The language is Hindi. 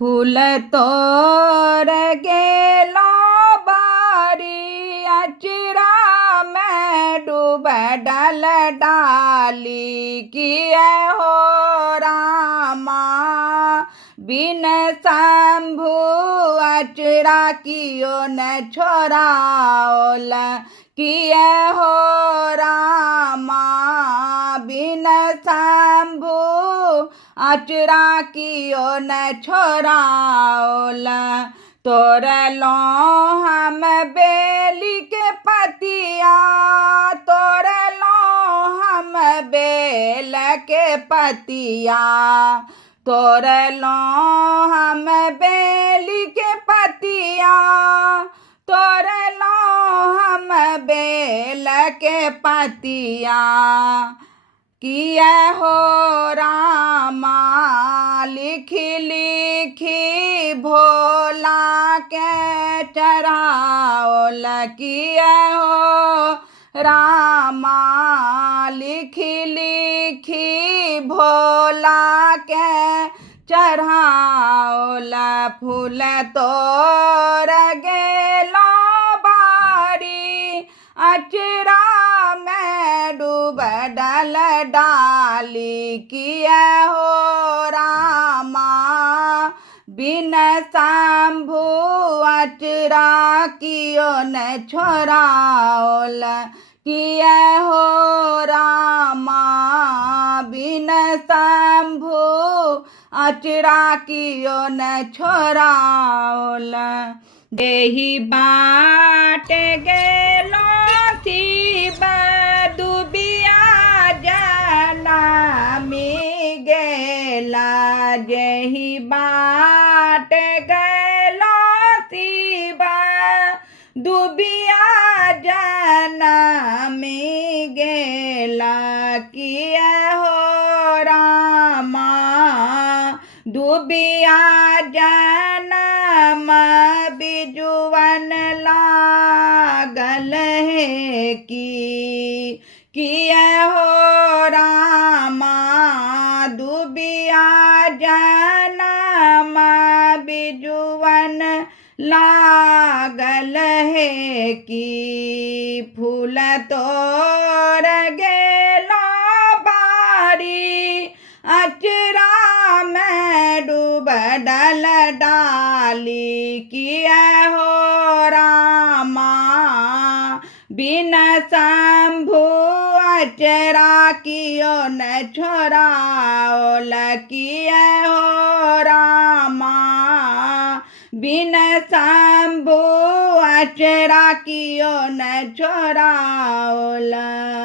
फूल तोर गेलो बारी अचरा में डूब डल डाली किए हो रामा बिन शंभु अचरा कियो न छोराओल किए हो रामा बिन शंभु अचरा कियो न छोराओल तोर लो हम बेली के पतिया तोर लो हम बेल के पतिया तोर लो हम बेली के पतिया तोर लो हम बेल के पतिया किया हो रामा लिखी लिखी भोला के चढ़ाओल किया हो रामा लिखी लिखी भोला के चढ़ाओल फूल तोर गेलो बारी अचरा में डूब डल डाली किया हो रामा बिन शंभु अचरा कियो न छोराओल किया हो रामा बिन शंभु अचरा कियो न छोराओल देही बाट गेलो शिव दुबिया जना में गेला जेही बाट गेलो शिव दुबिया जना में गेला किया हो रामा दुबिया जन्म बिजुवन लागल है की किया हो रामा दुबिया जन्म बिजुवन लागल है की फूल तोर गेलो बारी अचरा में डूब डल डाली किया हो रामा बिन शंभु अचरा कियो न छोराओल किया हो रामा बिन शंभु अचरा कियो न छोराओल।